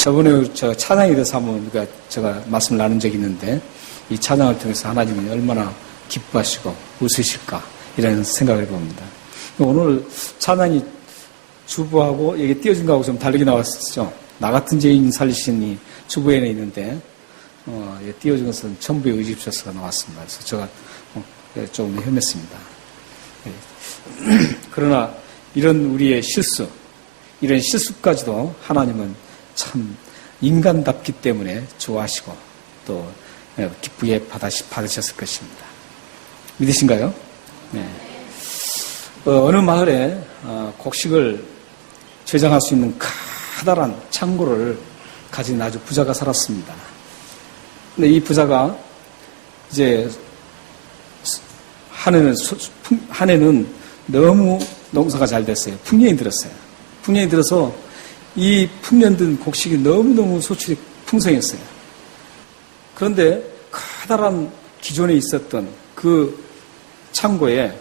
저번에 저 찬양에 대해서 한번 제가 말씀을 나눈 적이 있는데 이 찬양을 통해서 하나님이 얼마나 기뻐하시고 웃으실까 이런 생각을 해봅니다. 오늘 찬양이 주부하고 이게 띄워진 거하고 좀 다르게 나왔었죠. 나 같은 죄인 살리시니 주부에는 있는데 띄워진 것은 전부에 의집셔서가 나왔습니다. 그래서 제가 조금 헤맸습니다. 그러나 이런 우리의 실수, 이런 실수까지도 하나님은 참 인간답기 때문에 좋아하시고 또 기쁘게 받으셨을 것입니다. 믿으신가요? 네. 어느 마을에 곡식을 저장할 수 있는 커다란 창고를 가진 아주 부자가 살았습니다. 근데 이 부자가 이제 한 해는 너무 농사가 잘 됐어요. 풍년이 들었어요. 풍년이 들어서 이 풍년 든 곡식이 너무너무 소출이 풍성했어요. 그런데 커다란 기존에 있었던 그 창고에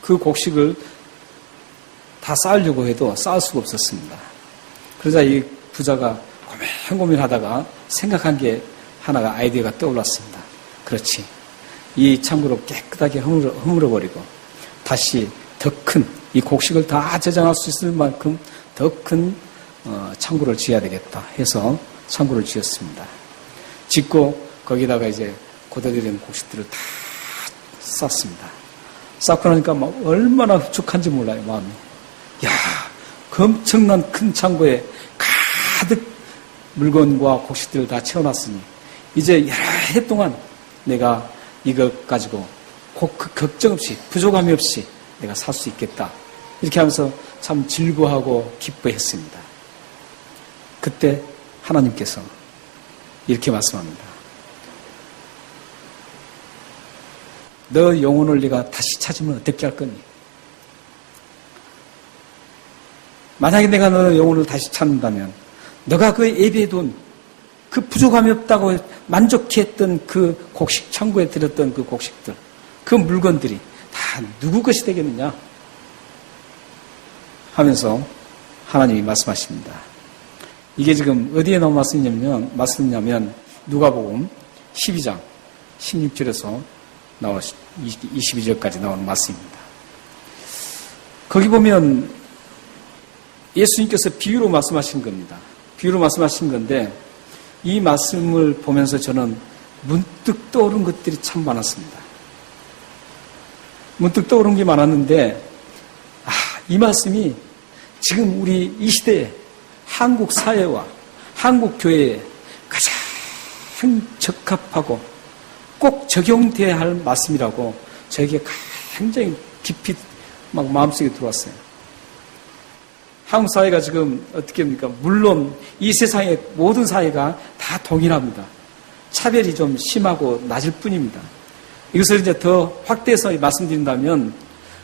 그 곡식을 다 쌓으려고 해도 쌓을 수가 없었습니다. 그러자 이 부자가 고민하다가 생각한 게 하나가 아이디어가 떠올랐습니다. 그렇지. 이 창고를 깨끗하게 허물어버리고 다시 더 큰, 이 곡식을 다 저장할 수 있을 만큼 더 큰 창고를 지어야 되겠다 해서 창고를 지었습니다. 짓고 거기다가 이제 고대들인 곡식들을 다 쌌습니다. 쌓고 나니까 막 얼마나 흡족한지 몰라요, 마음이. 야, 그 엄청난 큰 창고에 가득 물건과 곡식들을 다 채워놨으니 이제 여러 해 동안 내가 이거 가지고 걱정 없이 부족함이 없이 내가 살 수 있겠다. 이렇게 하면서 참 즐거워하고 기뻐했습니다. 그때 하나님께서 이렇게 말씀합니다. 너 영혼을 네가 다시 찾으면 어떻게 할 거니? 만약에 내가 너 영혼을 다시 찾는다면 너가 그 예배해둔 그 부족함이 없다고 만족했던 그 곡식 창고에 들었던 그 곡식들, 그 물건들이 다 누구 것이 되겠느냐 하면서 하나님이 말씀하십니다. 이게 지금 어디에 나온 말씀이냐면 누가복음 12장 16절에서 나와 22절까지 나오는 말씀입니다. 거기 보면 예수님께서 비유로 말씀하신 겁니다. 비유로 말씀하신 건데 이 말씀을 보면서 저는 문득 떠오른 것들이 참 많았습니다. 문득 떠오른 게 많았는데 이 말씀이 지금 우리 이 시대에 한국 사회와 한국 교회에 가장 적합하고 꼭 적용돼야 할 말씀이라고 저에게 굉장히 깊이 막 마음속에 들어왔어요. 한국 사회가 지금 어떻게 합니까? 물론 이 세상의 모든 사회가 다 동일합니다. 차별이 좀 심하고 낮을 뿐입니다. 이것을 이제 더 확대해서 말씀드린다면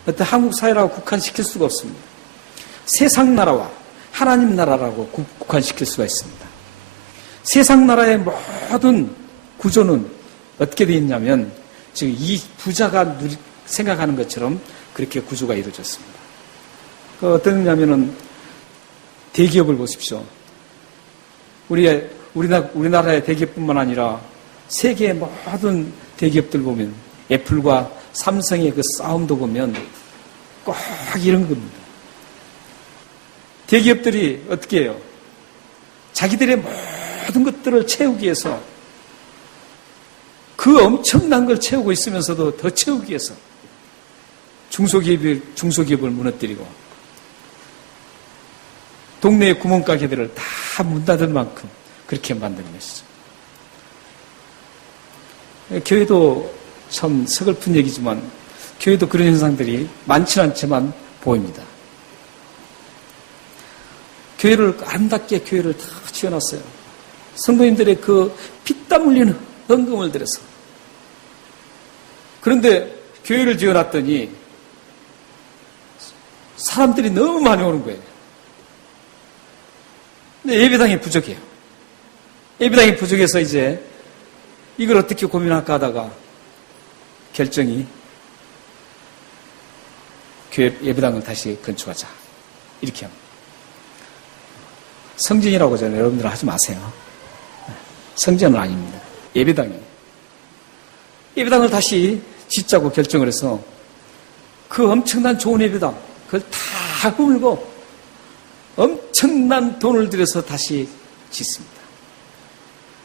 어떤 한국 사회라고 국한시킬 수가 없습니다. 세상 나라와 하나님 나라라고 국한시킬 수가 있습니다. 세상 나라의 모든 구조는 어떻게 되어 있냐면 지금 이 부자가 생각하는 것처럼 그렇게 구조가 이루어졌습니다. 어떠냐면은 대기업을 보십시오. 우리나라의 대기업뿐만 아니라 세계의 모든 대기업들 보면 애플과 삼성의 그 싸움도 보면 꼭 이런 겁니다. 대기업들이 어떻게 해요? 자기들의 모든 것들을 채우기 위해서 그 엄청난 걸 채우고 있으면서도 더 채우기 위해서 중소기업을 무너뜨리고 동네의 구멍가게들을 다 문 닫을 만큼 그렇게 만드는 것이죠. 교회도 참 서글픈 얘기지만 교회도 그런 현상들이 많지는 않지만 보입니다. 교회를 아름답게 교회를 다 지어놨어요. 성도님들의 그 피땀 흘리는 헌금을 들여서. 그런데 교회를 지어놨더니 사람들이 너무 많이 오는 거예요. 근데 예배당이 부족해요. 예배당이 부족해서 이제 이걸 어떻게 고민할까 하다가 결정이 교회 예배당을 다시 건축하자. 이렇게 합니다. 성전이라고 하잖아요. 여러분들 하지 마세요. 성전은 아닙니다. 예배당이에요. 예배당을 다시 짓자고 결정을 해서 그 엄청난 좋은 예배당, 그걸 다 꾸밀고 엄청난 돈을 들여서 다시 짓습니다.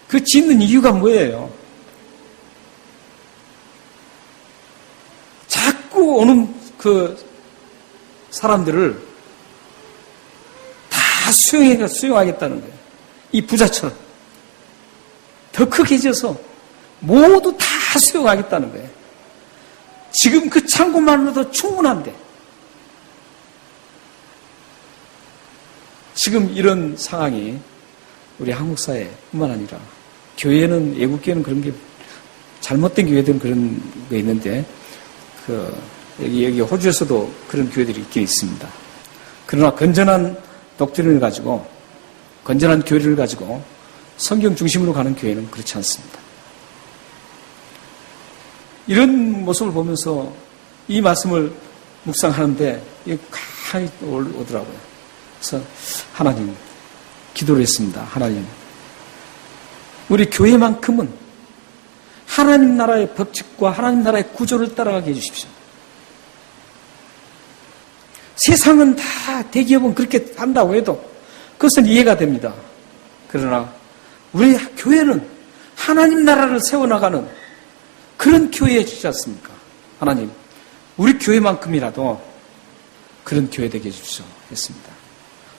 그 짓는 이유가 뭐예요? 자꾸 오는 그 사람들을 다 수용하겠다는 거예요. 이 부자처럼. 더 크게 지어서 모두 다 수용하겠다는 거예요. 지금 그 창고만으로도 충분한데. 지금 이런 상황이 우리 한국 사회뿐만 아니라 교회는, 외국교회는 그런 게, 잘못된 교회들은 그런 게 있는데, 여기 호주에서도 그런 교회들이 있긴 있습니다. 그러나 건전한 독트린을 가지고, 건전한 교리를 가지고 성경 중심으로 가는 교회는 그렇지 않습니다. 이런 모습을 보면서 이 말씀을 묵상하는데 이게 강하게 오더라고요. 그래서 하나님, 기도를 했습니다. 하나님, 우리 교회만큼은 하나님 나라의 법칙과 하나님 나라의 구조를 따라가게 해주십시오. 세상은 다 대기업은 그렇게 한다고 해도 그것은 이해가 됩니다. 그러나 우리 교회는 하나님 나라를 세워나가는 그런 교회이지 않습니까? 하나님, 우리 교회만큼이라도 그런 교회 되게 해주십시오. 했습니다.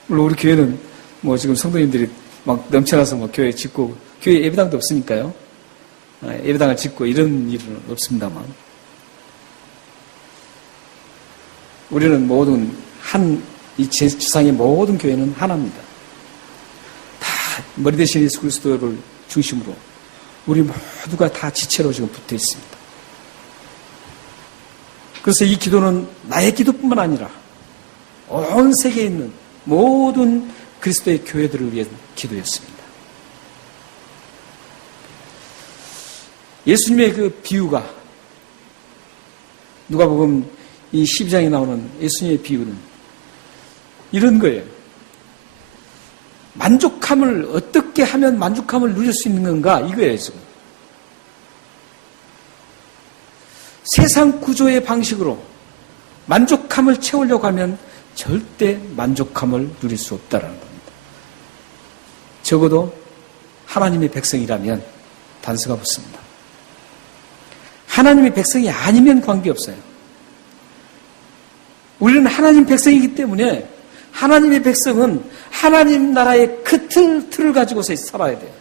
물론 우리 교회는 뭐 지금 성도님들이 막 넘쳐나서 뭐 교회 짓고, 교회 예배당도 없으니까요. 예배당을 짓고 이런 일은 없습니다만. 우리는 모든 이 지상의 모든 교회는 하나입니다. 다 머리 대신 예수 그리스도를 중심으로 우리 모두가 다 지체로 지금 붙어 있습니다. 그래서 이 기도는 나의 기도뿐만 아니라 온 세계에 있는 모든 그리스도의 교회들을 위한 기도였습니다. 예수님의 그 비유가, 누가복음 이 12장에 나오는 예수님의 비유는 이런 거예요. 만족함을 어떻게 하면 만족함을 누릴 수 있는 건가? 이거예요, 지금. 세상 구조의 방식으로 만족함을 채우려고 하면 절대 만족함을 누릴 수 없다는 겁니다. 적어도 하나님의 백성이라면 단서가 붙습니다. 하나님의 백성이 아니면 관계없어요. 우리는 하나님 백성이기 때문에 하나님의 백성은 하나님 나라의 그 틀을 가지고서 살아야 돼요.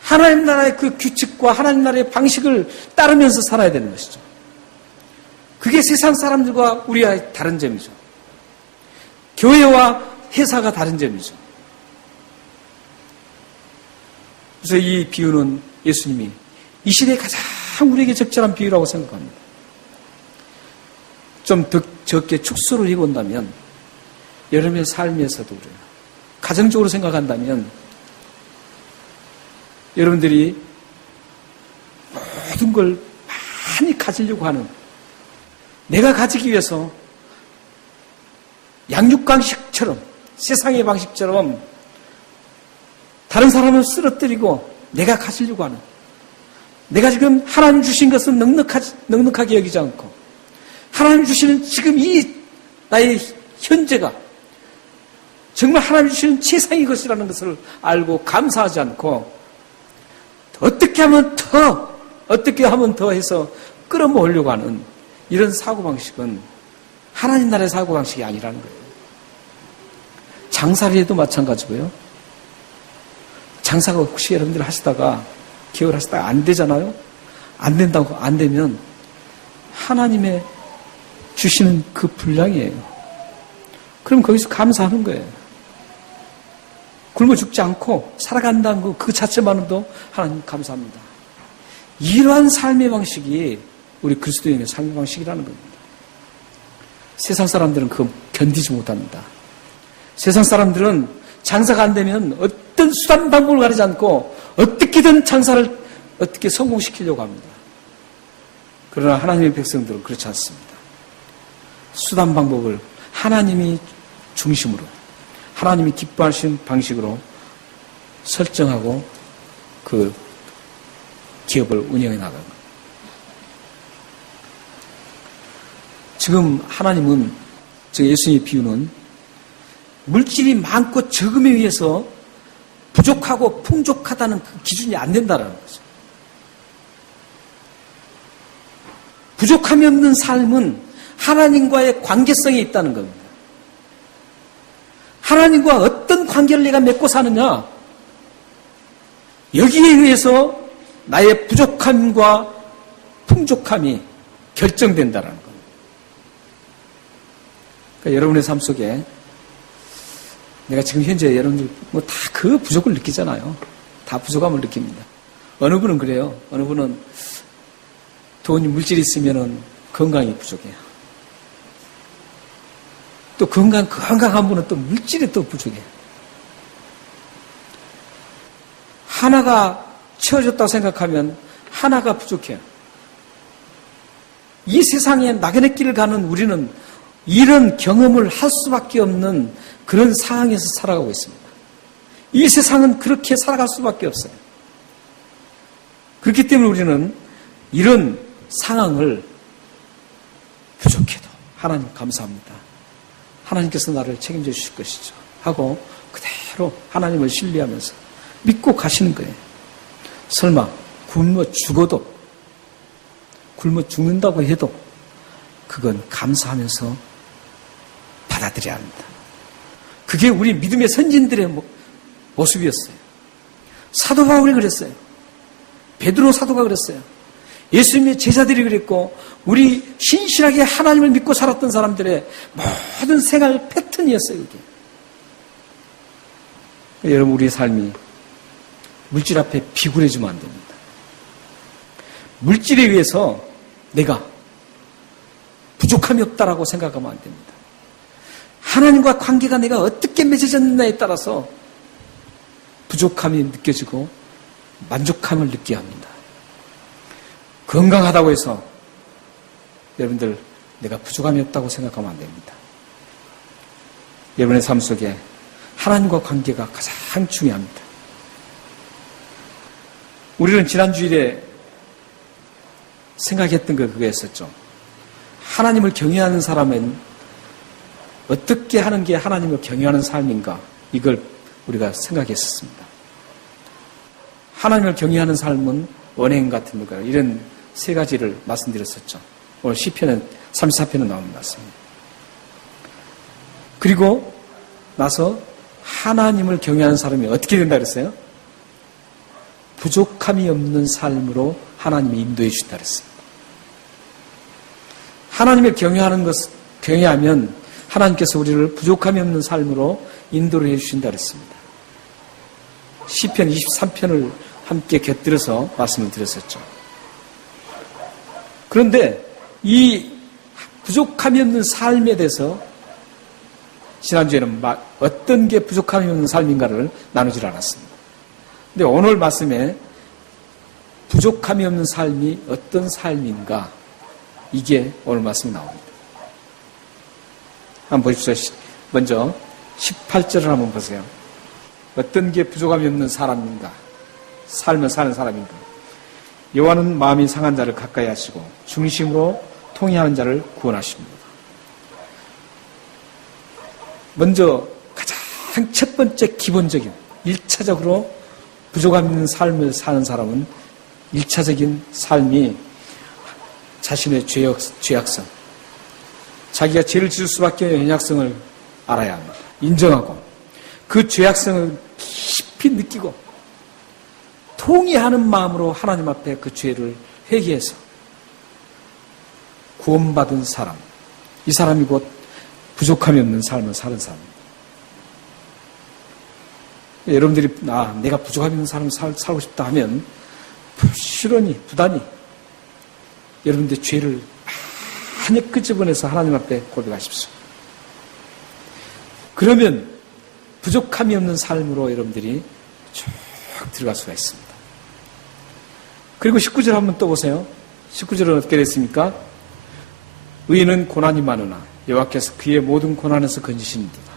하나님 나라의 그 규칙과 하나님 나라의 방식을 따르면서 살아야 되는 것이죠. 그게 세상 사람들과 우리와의 다른 점이죠. 교회와 회사가 다른 점이죠. 그래서 이 비유는 예수님이 이 시대에 가장 우리에게 적절한 비유라고 생각합니다. 좀 더 적게 축소를 해본다면 여러분의 삶에서도 그래요. 가정적으로 생각한다면 여러분들이 모든 걸 많이 가지려고 하는, 내가 가지기 위해서 양육방식처럼, 세상의 방식처럼 다른 사람을 쓰러뜨리고 내가 가지려고 하는, 내가 지금 하나님 주신 것은 넉넉하게 여기지 않고 하나님 주시는 지금 이 나의 현재가 정말 하나님 주시는 최상의 것이라는 것을 알고 감사하지 않고 어떻게 하면 더 해서 끌어모으려고 하는 이런 사고방식은 하나님 나라의 사고방식이 아니라는 거예요. 장사를 해도 마찬가지고요. 장사가 혹시 여러분들 하시다가 기억을 하시다가 안 되잖아요. 안 되면 하나님의 주시는 그 분량이에요. 그럼 거기서 감사하는 거예요. 굶어 죽지 않고 살아간다는 거 그 자체만으로도 하나님 감사합니다. 이러한 삶의 방식이 우리 그리스도인의 삶의 방식이라는 겁니다. 세상 사람들은 그거 견디지 못합니다. 세상 사람들은 장사가 안 되면 어떤 수단 방법을 가리지 않고 어떻게든 장사를 어떻게 성공시키려고 합니다. 그러나 하나님의 백성들은 그렇지 않습니다. 수단 방법을 하나님이 중심으로, 하나님이 기뻐하시는 방식으로 설정하고 그 기업을 운영해 나가는 거예요. 지금 하나님은, 예수님의 비유는 물질이 많고 적음에 의해서 부족하고 풍족하다는 그 기준이 안 된다는 거죠. 부족함이 없는 삶은 하나님과의 관계성이 있다는 겁니다. 하나님과 어떤 관계를 내가 맺고 사느냐, 여기에 의해서 나의 부족함과 풍족함이 결정된다는 겁니다. 그러니까 여러분의 삶 속에 내가 지금 현재 여러분들 다 그 부족을 느끼잖아요. 다 부족함을 느낍니다. 어느 분은 그래요. 어느 분은 돈이 물질이 있으면 건강이 부족해요. 또 건강한 분은 또 물질이 또 부족해요. 하나가 채워졌다고 생각하면 하나가 부족해요. 이 세상에 낙연의 길을 가는 우리는 이런 경험을 할 수밖에 없는 그런 상황에서 살아가고 있습니다. 이 세상은 그렇게 살아갈 수밖에 없어요. 그렇기 때문에 우리는 이런 상황을 부족해도 하나님 감사합니다. 하나님께서 나를 책임져 주실 것이죠. 하고 그대로 하나님을 신뢰하면서 믿고 가시는 거예요. 설마 굶어 죽는다고 해도 그건 감사하면서 받아들여야 합니다. 그게 우리 믿음의 선진들의 모습이었어요. 사도 바울이 그랬어요. 베드로 사도가 그랬어요. 예수님의 제자들이 그랬고 우리 신실하게 하나님을 믿고 살았던 사람들의 모든 생활 패턴이었어요. 그게. 여러분, 우리의 삶이 물질 앞에 비굴해지면 안 됩니다. 물질에 의해서 내가 부족함이 없다라고 생각하면 안 됩니다. 하나님과 관계가 내가 어떻게 맺어졌느냐에 따라서 부족함이 느껴지고 만족함을 느껴야 합니다. 건강하다고 해서 여러분들 내가 부족함이 없다고 생각하면 안 됩니다. 여러분의 삶 속에 하나님과 관계가 가장 중요합니다. 우리는 지난 주일에 생각했던 거 그거였었죠. 하나님을 경외하는 사람은 어떻게 하는 게 하나님을 경외하는 삶인가, 이걸 우리가 생각했었습니다. 하나님을 경외하는 삶은 언행 같은 거, 이런 세 가지를 말씀드렸었죠. 오늘 시편은 34편에 나온 말씀입니다. 그리고 나서 하나님을 경외하는 사람이 어떻게 된다 그랬어요? 부족함이 없는 삶으로 하나님이 인도해 주신다 그랬어요. 하나님을 경외하면 하나님께서 우리를 부족함이 없는 삶으로 인도를 해 주신다 그랬습니다. 시편 23편을 함께 곁들여서 말씀을 드렸었죠. 그런데 이 부족함이 없는 삶에 대해서 지난주에는 어떤 게 부족함이 없는 삶인가를 나누질 않았습니다. 근데 오늘 말씀에 부족함이 없는 삶이 어떤 삶인가, 이게 오늘 말씀에 나옵니다. 한번 보십시오. 먼저 18절을 한번 보세요. 어떤 게 부족함이 없는 사람인가, 삶을 사는 사람인가. 여호와는 마음이 상한 자를 가까이 하시고 중심으로 통회하는 자를 구원하십니다. 먼저 가장 첫 번째 기본적인 1차적으로 부족함 있는 삶을 사는 사람은 1차적인 삶이 자신의 죄악성, 자기가 죄를 지을 수밖에 없는 연약성을 알아야 합니다. 인정하고 그 죄악성을 깊이 느끼고 통회하는 마음으로 하나님 앞에 그 죄를 회개해서 구원받은 사람, 이 사람이 곧 부족함이 없는 삶을 사는 사람입니다. 여러분들이 내가 부족함이 있는 삶을 살고 싶다 하면 부단히 여러분들의 죄를 많이 끄집어내서 하나님 앞에 고백하십시오. 그러면 부족함이 없는 삶으로 여러분들이 쭉 들어갈 수가 있습니다. 그리고 19절 한번 또 보세요. 19절은 어떻게 됐습니까? 의인은 고난이 많으나 여호와께서 그의 모든 고난에서 건지시는도다.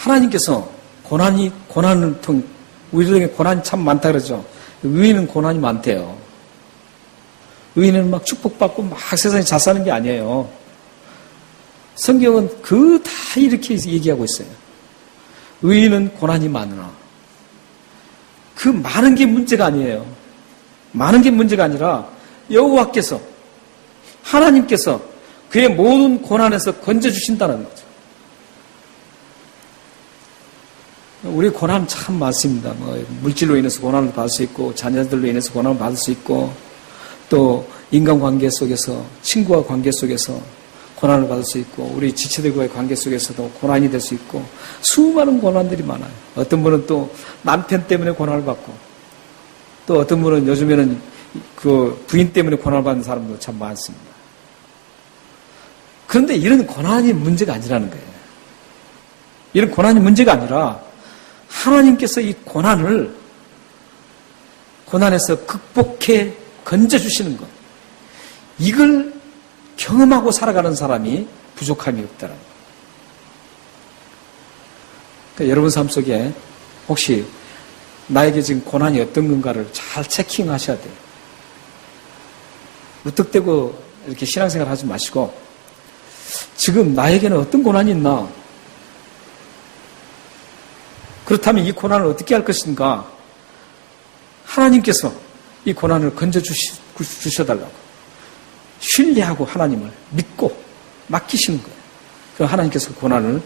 하나님께서 고난을 우리에게 고난이 참 많다 그러죠. 의인은 고난이 많대요. 의인은 막 축복받고 막 세상에 잘 사는 게 아니에요. 성경은 다 이렇게 얘기하고 있어요. 의인은 고난이 많으나. 그 많은 게 문제가 아니에요. 많은 게 문제가 아니라 여호와께서, 하나님께서 그의 모든 고난에서 건져주신다는 거죠. 우리 고난 참 많습니다. 물질로 인해서 고난을 받을 수 있고, 자녀들로 인해서 고난을 받을 수 있고, 또 인간관계 속에서, 친구와 관계 속에서 고난을 받을 수 있고, 우리 지체들과의 관계 속에서도 고난이 될 수 있고, 수많은 고난들이 많아요. 어떤 분은 또 남편 때문에 고난을 받고, 또 어떤 분은 요즘에는 그 부인 때문에 고난을 받는 사람도 참 많습니다. 그런데 이런 고난이 문제가 아니라는 거예요. 이런 고난이 문제가 아니라 하나님께서 이 고난에서 극복해 건져주시는 것. 이걸 경험하고 살아가는 사람이 부족함이 없다는 거예요. 그러니까 여러분 삶 속에 혹시 나에게 지금 고난이 어떤 건가를 잘 체킹하셔야 돼요. 무턱대고 이렇게 신앙생활 하지 마시고 지금 나에게는 어떤 고난이 있나? 그렇다면 이 고난을 어떻게 할 것인가? 하나님께서 이 고난을 건져주셔달라고. 신뢰하고 하나님을 믿고 맡기시는 거예요. 그럼 하나님께서 고난에서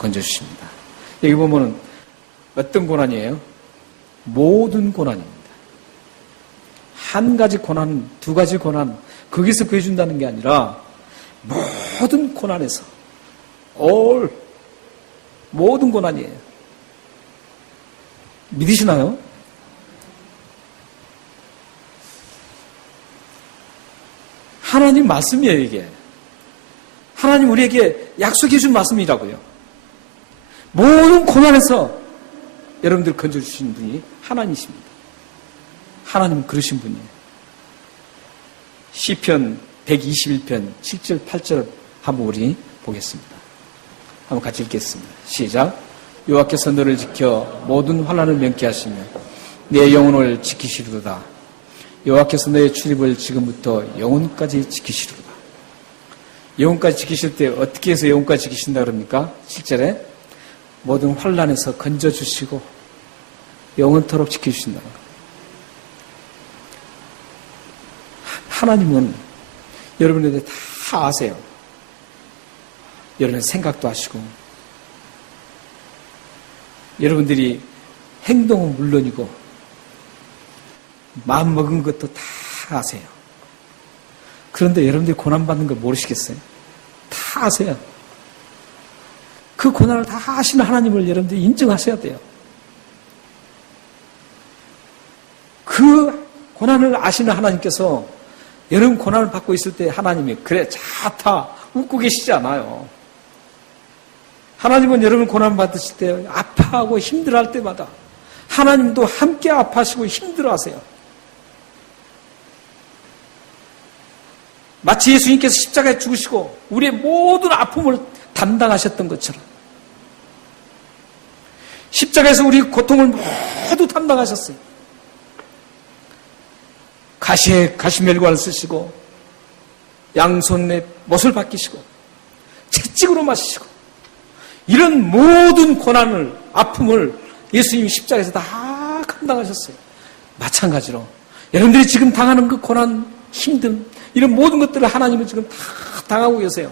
건져주십니다. 여기 보면은 어떤 고난이에요? 모든 고난입니다. 한 가지 고난, 두 가지 고난, 거기서 구해준다는 게 아니라 모든 고난에서 모든 고난이에요. 믿으시나요? 하나님 말씀이에요, 이게. 하나님 우리에게 약속해 준 말씀이라고요. 모든 고난에서 여러분들 건져주신 분이 하나님이십니다. 하나님은 그러신 분이에요. 시편 121편 7절 8절 한번 우리 보겠습니다. 한번 같이 읽겠습니다. 시작. 여호와께서 너를 지켜 모든 환난을 면케 하시며 내 영혼을 지키시리로다. 여호와께서 너의 출입을 지금부터 영혼까지 지키시리로다. 영혼까지 지키실 때 어떻게 해서 영혼까지 지키신다 그럽니까? 7절에 모든 환난에서 건져주시고 영원토록 지켜주신다는 것. 하나님은 여러분에게 다 아세요. 여러분의 생각도 하시고 여러분들이 행동은 물론이고 마음먹은 것도 다 아세요. 그런데 여러분들이 고난받는 걸 모르시겠어요? 다 아세요. 그 고난을 다 아시는 하나님을 여러분들이 인정하셔야 돼요. 그 고난을 아시는 하나님께서 여러분 고난을 받고 있을 때 하나님이 그래 자타 웃고 계시지 않아요. 하나님은 여러분 고난 받으실 때 아파하고 힘들어할 때마다 하나님도 함께 아파하시고 힘들어하세요. 마치 예수님께서 십자가에 죽으시고 우리의 모든 아픔을 담당하셨던 것처럼 십자가에서 우리 고통을 모두 담당하셨어요. 가시에 가시멜관을 쓰시고 양손에 못을 박히시고 채찍으로 마시시고 이런 모든 고난을 아픔을 예수님이 십자가에서 다 감당하셨어요. 마찬가지로 여러분들이 지금 당하는 그 고난, 힘듦 이런 모든 것들을 하나님은 지금 다 당하고 계세요.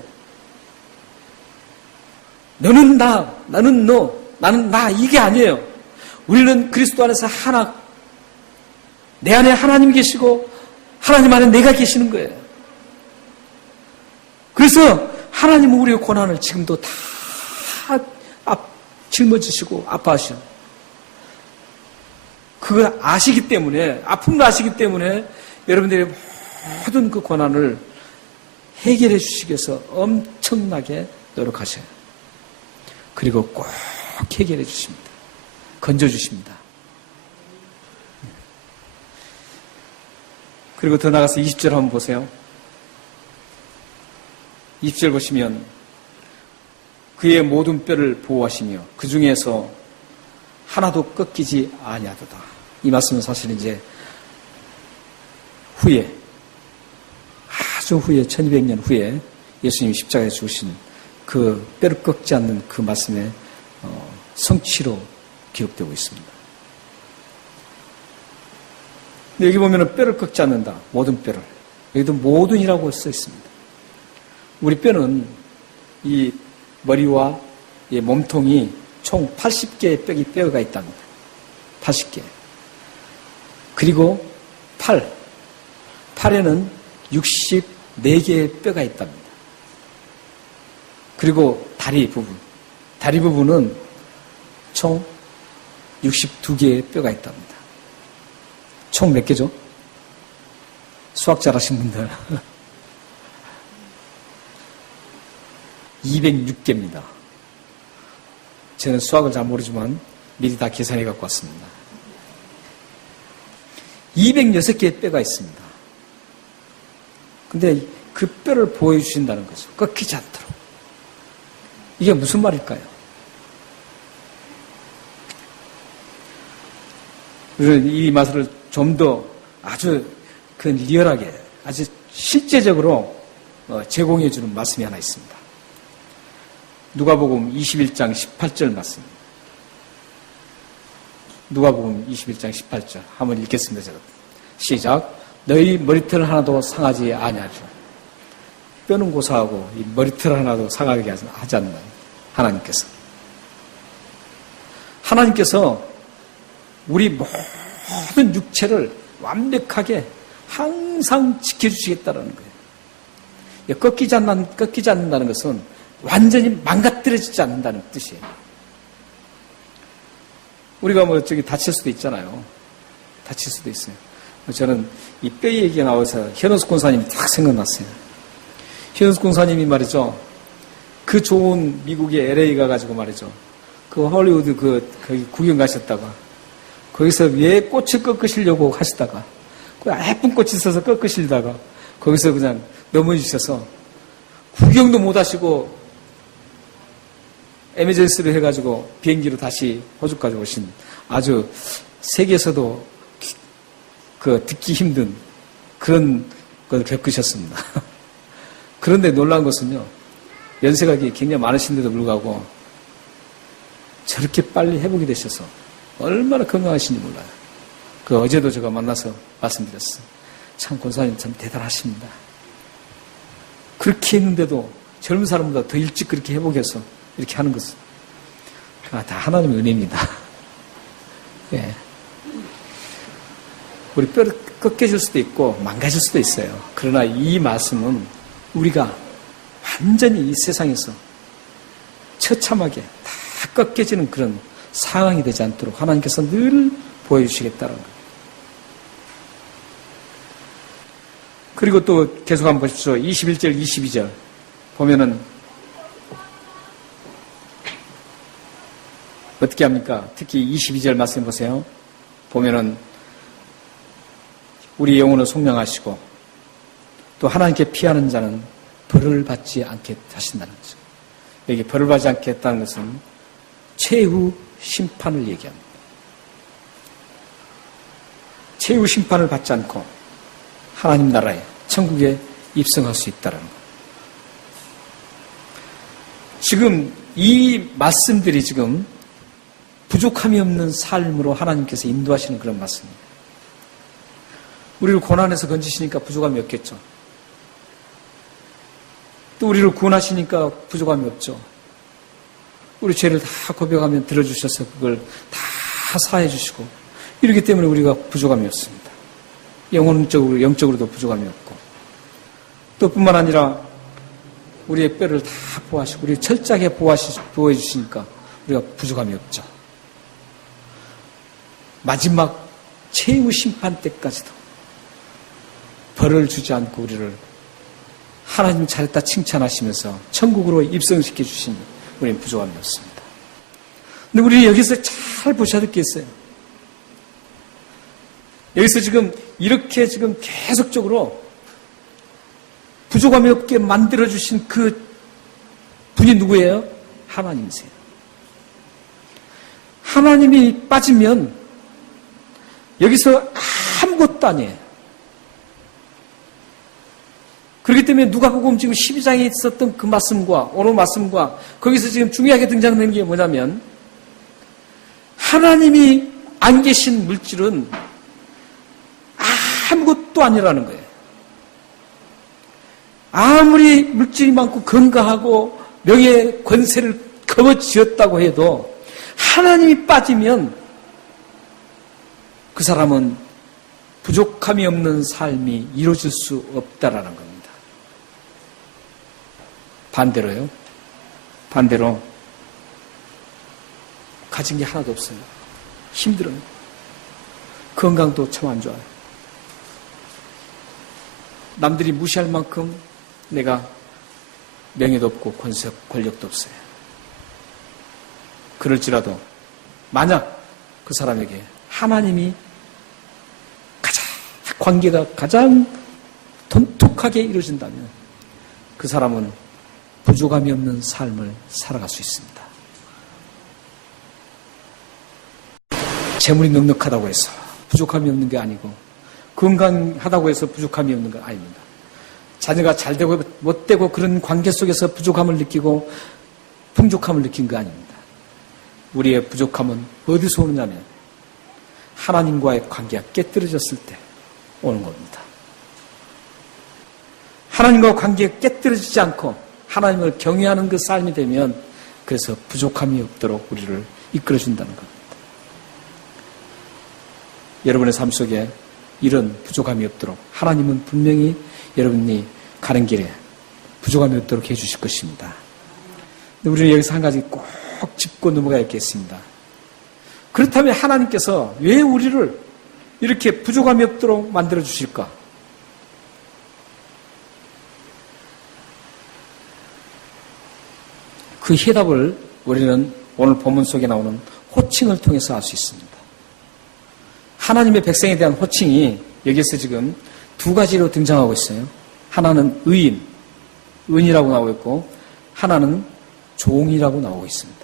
너는 나, 나는 너, 나는 나 이게 아니에요. 우리는 그리스도 안에서 하나, 내 안에 하나님이 계시고 하나님 안에 내가 계시는 거예요. 그래서 하나님은 우리의 고난을 지금도 다 짊어지시고 아파하셔. 그걸 아시기 때문에, 아픔을 아시기 때문에 여러분들의 모든 그 고난을 해결해 주시기 위해서 엄청나게 노력하셔요. 그리고 꼭 해결해 주십니다. 건져주십니다. 그리고 더 나가서 20절 한번 보세요. 20절 보시면 그의 모든 뼈를 보호하시며 그 중에서 하나도 꺾이지 아니하도다. 이 말씀은 사실 이제 후에, 아주 후에 1200년 후에 예수님이 십자가에 죽으신 그 뼈를 꺾지 않는 그 말씀의 성취로 기록되고 있습니다. 여기 보면은 뼈를 꺾지 않는다. 모든 뼈를. 여기도 모든이라고 써 있습니다. 우리 뼈는 이 머리와 이 몸통이 총 80개의 뼈가 있답니다. 80개. 그리고 팔에는 64개의 뼈가 있답니다. 그리고 다리 부분은 총 62개의 뼈가 있답니다. 총 몇 개죠? 수학 잘하신 분들. 206개입니다. 저는 수학을 잘 모르지만 미리 다 계산해 갖고 왔습니다. 206개의 뼈가 있습니다. 근데 그 뼈를 보호해 주신다는 거죠. 꺾이지 않도록. 이게 무슨 말일까요? 우리는 이 말을 좀 더 아주 리얼하게, 아주 실제적으로 제공해 주는 말씀이 하나 있습니다. 누가복음 21장 18절 말씀. 누가복음 21장 18절. 한번 읽겠습니다. 제가. 시작. 너희 머리털 하나도 상하지 아니하죠. 뼈는 고사하고 이 머리털 하나도 상하게 하지 않는 하나님께서. 하나님께서 우리 모든 육체를 완벽하게 항상 지켜주시겠다는 거예요. 꺾이지 않는다는 것은 완전히 망가뜨려지지 않는다는 뜻이에요. 우리가 다칠 수도 있잖아요. 다칠 수도 있어요. 저는 이 뼈 얘기가 나와서 현우숙 권사님이 딱 생각났어요. 현우숙 권사님이 말이죠. 그 좋은 미국의 LA 가가지고 말이죠. 그 헐리우드 거기 구경 가셨다가 거기서 왜 꽃을 꺾으시려고 하시다가 그 예쁜 꽃이 있어서 꺾으시다가 거기서 그냥 넘어지셔서 구경도 못 하시고 에머전시를 해가지고 비행기로 다시 호주까지 오신 아주 세계에서도 듣기 힘든 그런 걸 겪으셨습니다. 그런데 놀라운 것은요, 연세가 굉장히 많으신데도 불구하고 저렇게 빨리 회복이 되셔서 얼마나 건강하신지 몰라요. 어제도 제가 만나서 말씀드렸어요. 참 권사님 참 대단하십니다. 그렇게 했는데도 젊은 사람보다 더 일찍 그렇게 회복해서 이렇게 하는 것은 다 하나님의 은혜입니다. 예. 우리 뼈를 꺾여질 수도 있고 망가질 수도 있어요. 그러나 이 말씀은 우리가 완전히 이 세상에서 처참하게 다 꺾여지는 그런 상황이 되지 않도록 하나님께서 늘 보여주시겠다는 거예요. 그리고 또 계속 한번 보십시오. 21절, 22절 보면은 어떻게 합니까? 특히 22절 말씀 보세요. 보면은 우리 영혼을 속량하시고 또 하나님께 피하는 자는 벌을 받지 않게 하신다는 거죠. 여기 벌을 받지 않게 했다는 것은 최후 심판을 얘기합니다. 최후 심판을 받지 않고 하나님 나라에 천국에 입성할 수 있다는 것. 지금 이 말씀들이 지금 부족함이 없는 삶으로 하나님께서 인도하시는 그런 말씀입니다. 우리를 고난에서 건지시니까 부족함이 없겠죠. 또 우리를 구원하시니까 부족함이 없죠. 우리 죄를 다 고백하면 들어주셔서 그걸 다 사해 주시고 이렇기 때문에 우리가 부족함이 없습니다. 영적으로도 부족함이 없고 또 뿐만 아니라 우리의 뼈를 다 보호하시고 우리를 철저하게 보호해 주시니까 우리가 부족함이 없죠. 마지막 최후 심판 때까지도 벌을 주지 않고 우리를 하나님 잘했다 칭찬하시면서 천국으로 입성시켜 주시니 우리는 부족함이 없습니다. 근데 우리는 여기서 잘 보셔야 될 게 있어요. 여기서 지금 이렇게 지금 계속적으로 부족함이 없게 만들어주신 그 분이 누구예요? 하나님이세요. 하나님이 빠지면 여기서 아무것도 아니에요. 그렇기 때문에 누가복음 지금 12장에 있었던 그 말씀과 오늘 말씀과 거기서 지금 중요하게 등장되는 게 뭐냐면 하나님이 안 계신 물질은 아무것도 아니라는 거예요. 아무리 물질이 많고 건강하고 명예 권세를 거머쥐었다고 해도 하나님이 빠지면 그 사람은 부족함이 없는 삶이 이루어질 수 없다라는 겁니다. 반대로요. 반대로 가진 게 하나도 없어요. 힘들어요. 건강도 참 안 좋아요. 남들이 무시할 만큼 내가 명예도 없고 권력도 없어요. 그럴지라도 만약 그 사람에게 하나님이 관계가 가장 돈독하게 이루어진다면 그 사람은 부족함이 없는 삶을 살아갈 수 있습니다. 재물이 넉넉하다고 해서 부족함이 없는 게 아니고 건강하다고 해서 부족함이 없는 건 아닙니다. 자녀가 잘 되고 못 되고 그런 관계 속에서 부족함을 느끼고 풍족함을 느낀 거 아닙니다. 우리의 부족함은 어디서 오느냐면 하나님과의 관계가 깨뜨려졌을 때 오는 겁니다. 하나님과 관계가 깨뜨려지지 않고 하나님을 경외하는 그 삶이 되면 그래서 부족함이 없도록 우리를 이끌어준다는 겁니다. 여러분의 삶 속에 이런 부족함이 없도록 하나님은 분명히 여러분이 가는 길에 부족함이 없도록 해주실 것입니다. 우리는 여기서 한 가지 꼭 짚고 넘어가야겠습니다. 그렇다면 하나님께서 왜 우리를 이렇게 부족함이 없도록 만들어 주실까? 그 해답을 우리는 오늘 본문 속에 나오는 호칭을 통해서 알 수 있습니다. 하나님의 백성에 대한 호칭이 여기서 지금 두 가지로 등장하고 있어요. 하나는 의인이라고 나오고 있고 하나는 종이라고 나오고 있습니다.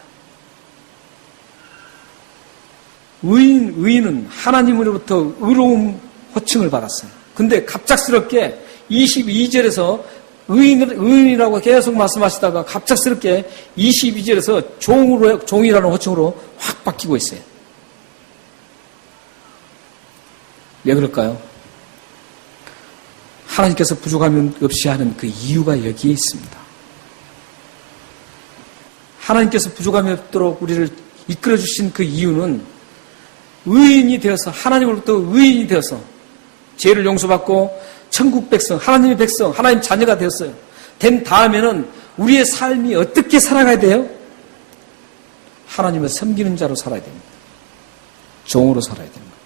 의인은 하나님으로부터 의로움 호칭을 받았어요. 근데 갑작스럽게 22절에서 의인이라고 계속 말씀하시다가 갑작스럽게 22절에서 종이라는 호칭으로 확 바뀌고 있어요. 왜 그럴까요? 하나님께서 부족함이 없이 하는 그 이유가 여기에 있습니다. 하나님께서 부족함이 없도록 우리를 이끌어주신 그 이유는 의인이 되어서 하나님으로부터 의인이 되어서 죄를 용서받고 천국 백성, 하나님의 백성, 하나님 자녀가 되었어요. 된 다음에는 우리의 삶이 어떻게 살아가야 돼요? 하나님을 섬기는 자로 살아야 됩니다. 종으로 살아야 됩니다.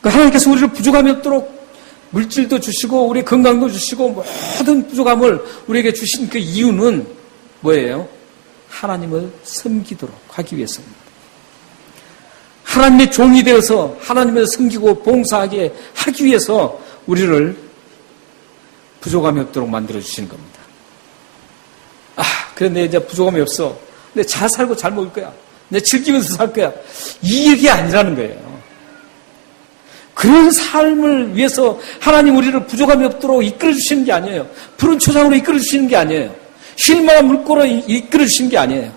그러니까 하나님께서 우리를 부족함이 없도록 물질도 주시고 우리 건강도 주시고 모든 부족함을 우리에게 주신 그 이유는 뭐예요? 하나님을 섬기도록 하기 위해서입니다. 하나님의 종이 되어서 하나님을 섬기고 봉사하게 하기 위해서 우리를 부족함이 없도록 만들어주시는 겁니다. 그래, 내 이제 부족함이 없어. 내 잘 살고 잘 먹을 거야. 내 즐기면서 살 거야. 이 얘기 아니라는 거예요. 그런 삶을 위해서 하나님 우리를 부족함이 없도록 이끌어주시는 게 아니에요. 푸른 초장으로 이끌어주시는 게 아니에요. 쉴만한 물가로 이끌어주시는 게 아니에요.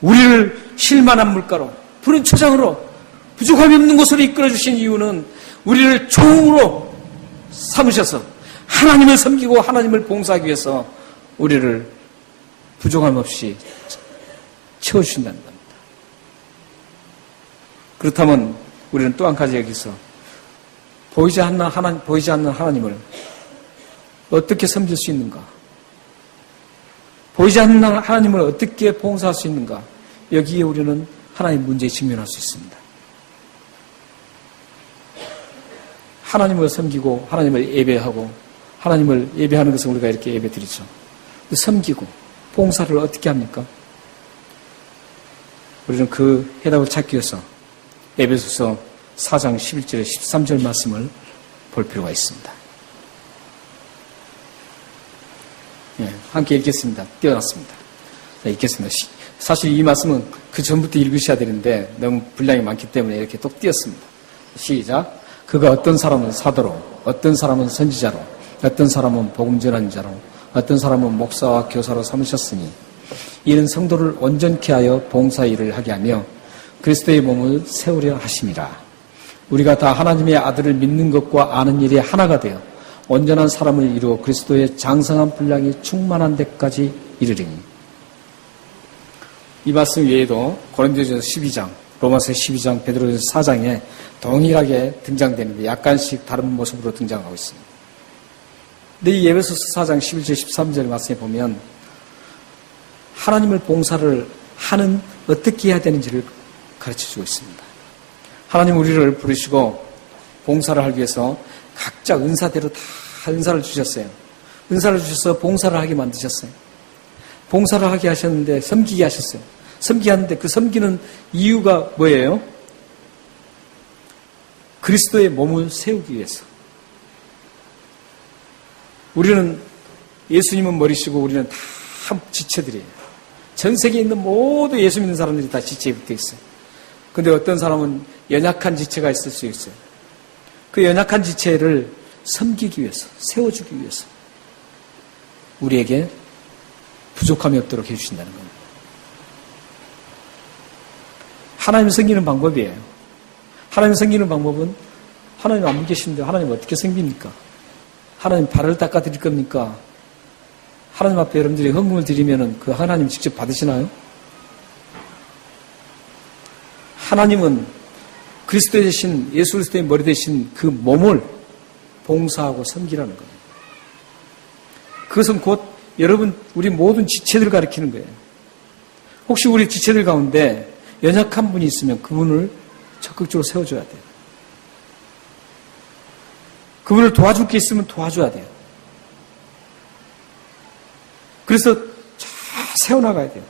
우리를 쉴만한 물가로 푸른 초장으로 부족함이 없는 곳으로 이끌어주신 이유는 우리를 종으로 삼으셔서 하나님을 섬기고 하나님을 봉사하기 위해서 우리를 부족함 없이 채워주신다는 겁니다. 그렇다면 우리는 또 한 가지 여기서 보이지 않는 하나님을 어떻게 섬길 수 있는가? 보이지 않는 하나님을 어떻게 봉사할 수 있는가? 여기에 우리는 하나님 문제에 직면할 수 있습니다. 하나님을 섬기고 하나님을 예배하고 하나님을 예배하는 것을 우리가 이렇게 예배 드리죠. 섬기고 봉사를 어떻게 합니까? 우리는 그 해답을 찾기 위해서 에베소서 4장 11절에 13절 말씀을 볼 필요가 있습니다. 함께 읽겠습니다. 띄워놨습니다. 자, 읽겠습니다. 사실 이 말씀은 그 전부터 읽으셔야 되는데 너무 분량이 많기 때문에 이렇게 또 띄었습니다. 시작. 그가 어떤 사람은 사도로, 어떤 사람은 선지자로, 어떤 사람은 복음 전하는 자로, 어떤 사람은 목사와 교사로 삼으셨으니 이는 성도를 온전케 하여 봉사 일을 하게 하며 그리스도의 몸을 세우려 하심이라. 우리가 다 하나님의 아들을 믿는 것과 아는 일이 하나가 되어 온전한 사람을 이루어 그리스도의 장성한 분량이 충만한 데까지 이르리니. 이 말씀 외에도 고린도전서 12장, 로마서 12장, 베드로전서 4장에 동일하게 등장되는데 약간씩 다른 모습으로 등장하고 있습니다. 근데 이 에베소서 4장 11절 13절 말씀에 보면 하나님을 봉사를 하는 어떻게 해야 되는지를 가르쳐주고 있습니다. 하나님 우리를 부르시고 봉사를 하기 위해서 각자 은사대로 다 은사를 주셨어요. 은사를 주셔서 봉사를 하게 만드셨어요. 봉사를 하게 하셨는데 섬기게 하셨어요. 섬기게 하는데 그 섬기는 이유가 뭐예요? 그리스도의 몸을 세우기 위해서. 우리는 예수님은 머리시고 우리는 다 지체들이에요. 전 세계에 있는 모두 예수 믿는 사람들이 다 지체에 붙어 있어요. 근데 어떤 사람은 연약한 지체가 있을 수 있어요. 그 연약한 지체를 섬기기 위해서, 세워주기 위해서 우리에게 부족함이 없도록 해주신다는 겁니다. 하나님을 섬기는 방법이에요. 하나님을 섬기는 방법은 하나님 안 계시는데 하나님 어떻게 섬깁니까? 하나님 발을 닦아드릴 겁니까? 하나님 앞에 여러분들이 헌금을 드리면 그 하나님 직접 받으시나요? 하나님은 그리스도 대신 예수 그리스도의 머리 대신 그 몸을 봉사하고 섬기라는 겁니다. 그것은 곧 여러분 우리 모든 지체들을 가리키는 거예요. 혹시 우리 지체들 가운데 연약한 분이 있으면 그분을 적극적으로 세워줘야 돼요. 그분을 도와줄 게 있으면 도와줘야 돼요. 그래서 잘 세워나가야 돼요.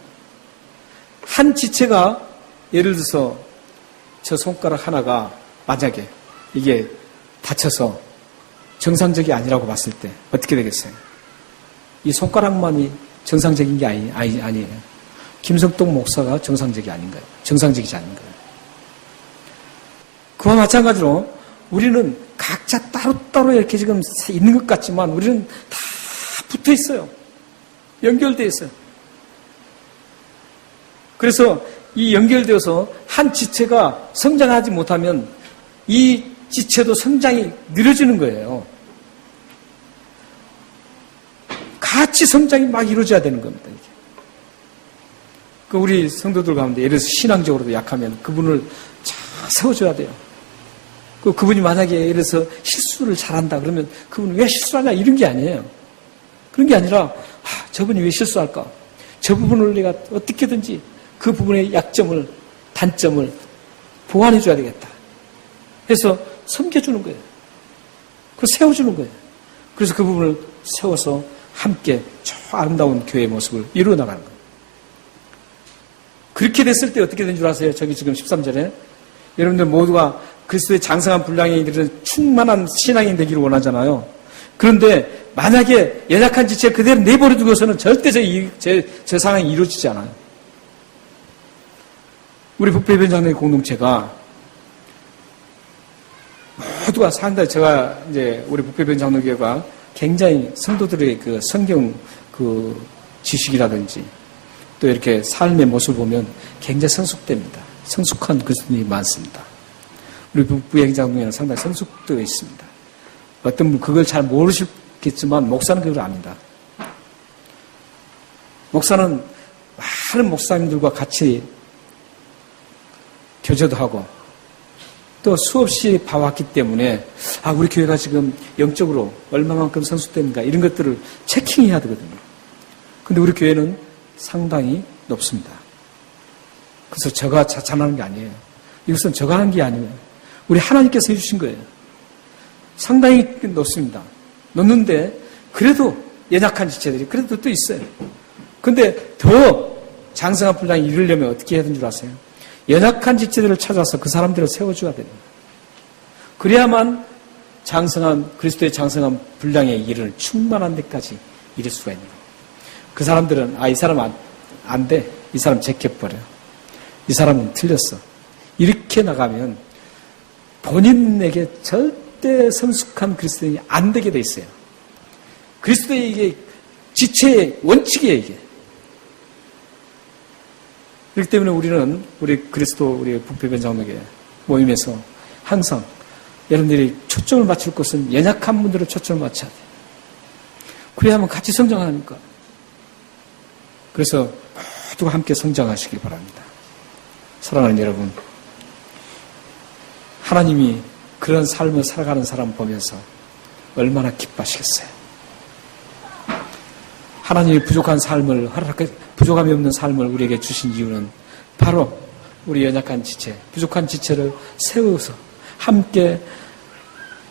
한 지체가 예를 들어서 저 손가락 하나가 만약에 이게 다쳐서 정상적이 아니라고 봤을 때 어떻게 되겠어요? 이 손가락만이 정상적인 게 아니에요. 김성동 목사가 정상적이 아닌가요? 정상적이지 않은가요? 그와 마찬가지로 우리는 각자 따로따로 이렇게 지금 있는 것 같지만 우리는 다 붙어 있어요. 연결되어 있어요. 그래서 이 연결되어서 한 지체가 성장하지 못하면 이 지체도 성장이 느려지는 거예요. 같이 성장이 막 이루어져야 되는 겁니다. 이게. 그 우리 성도들 가운데 예를 들어서 신앙적으로도 약하면 그분을 잘 세워줘야 돼요. 그분이 만약에 예를 들어서 실수를 잘한다 그러면 그분은 왜 실수하냐 이런 게 아니에요. 그런 게 아니라 저분이 왜 실수할까? 저 부분을 내가 어떻게든지 그 부분의 약점을 단점을 보완해 줘야 되겠다. 해서 섬겨주는 거예요. 그 세워주는 거예요. 그래서 그 부분을 세워서 함께 저 아름다운 교회의 모습을 이루어 나가는 거예요. 그렇게 됐을 때 어떻게 된 줄 아세요? 저기 지금 13절에 여러분들 모두가 그리스도의 장성한 분량에 이르는 충만한 신앙이 되기를 원하잖아요. 그런데 만약에 연약한 지체 그대로 내버려 두고서는 절대 저 상황이 이루어지지 않아요. 우리 북부예배장로의 공동체가 모두가 상당히 제가 이제 우리 북부예배장로교회가 굉장히 성도들의 그 성경 그 지식이라든지 또 이렇게 삶의 모습을 보면 굉장히 성숙됩니다. 성숙한 그리스도인이 많습니다. 우리 북부예배장로교회는 상당히 성숙되어 있습니다. 어떤 분 그걸 잘 모르시겠지만 목사는 그걸 압니다. 목사는 많은 목사님들과 같이 교제도 하고 또 수없이 봐왔기 때문에 우리 교회가 지금 영적으로 얼마만큼 성숙됐는가 이런 것들을 체킹해야 되거든요. 근데 우리 교회는 상당히 높습니다. 그래서 저가 자찬하는 게 아니에요. 이것은 저가 하는 게 아니에요. 우리 하나님께서 해주신 거예요. 상당히 높습니다. 높는데 그래도 연약한 지체들이 그래도 또 있어요. 근데 더 장성한 분량이 이루려면 어떻게 해야 되는 줄 아세요? 연약한 지체들을 찾아서 그 사람들을 세워줘야 됩니다. 그래야만 장성한 그리스도의 장성한 분량에 이를 충만한 데까지 이를 수가 있는 거예요. 그 사람들은 이 사람 안 돼. 이 사람 제껴버려. 이 사람은 틀렸어. 이렇게 나가면 본인에게 절대 성숙한 그리스도인이 안 되게 돼 있어요. 그리스도의 이게 지체의 원칙이에요, 이게. 그렇기 때문에 우리는 우리 그리스도 우리 북표변 장로교 모임에서 항상 여러분들이 초점을 맞출 것은 연약한 분들을 초점을 맞춰야 돼요. 그래야만 같이 성장하니까. 그래서 모두가 함께 성장하시길 바랍니다. 사랑하는 여러분, 하나님이 그런 삶을 살아가는 사람 보면서 얼마나 기뻐하시겠어요. 하나님이 부족한 삶을 부족함이 없는 삶을 우리에게 주신 이유는 바로 우리 연약한 지체, 부족한 지체를 세워서 함께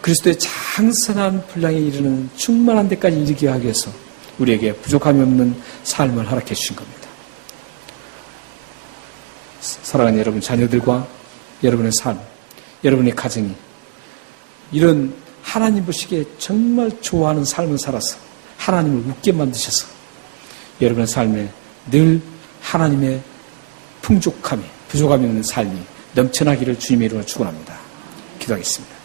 그리스도의 장성한 분량에 이르는 충만한 데까지 이르게 하기 위해서 우리에게 부족함이 없는 삶을 허락해 주신 겁니다. 사랑하는 여러분, 자녀들과 여러분의 삶, 여러분의 가정이 이런 하나님 보시기에 정말 좋아하는 삶을 살아서 하나님을 웃게 만드셔서 여러분의 삶에 늘 하나님의 풍족함이, 부족함이 없는 삶이 넘쳐나기를 주님의 이름으로 축원합니다. 기도하겠습니다.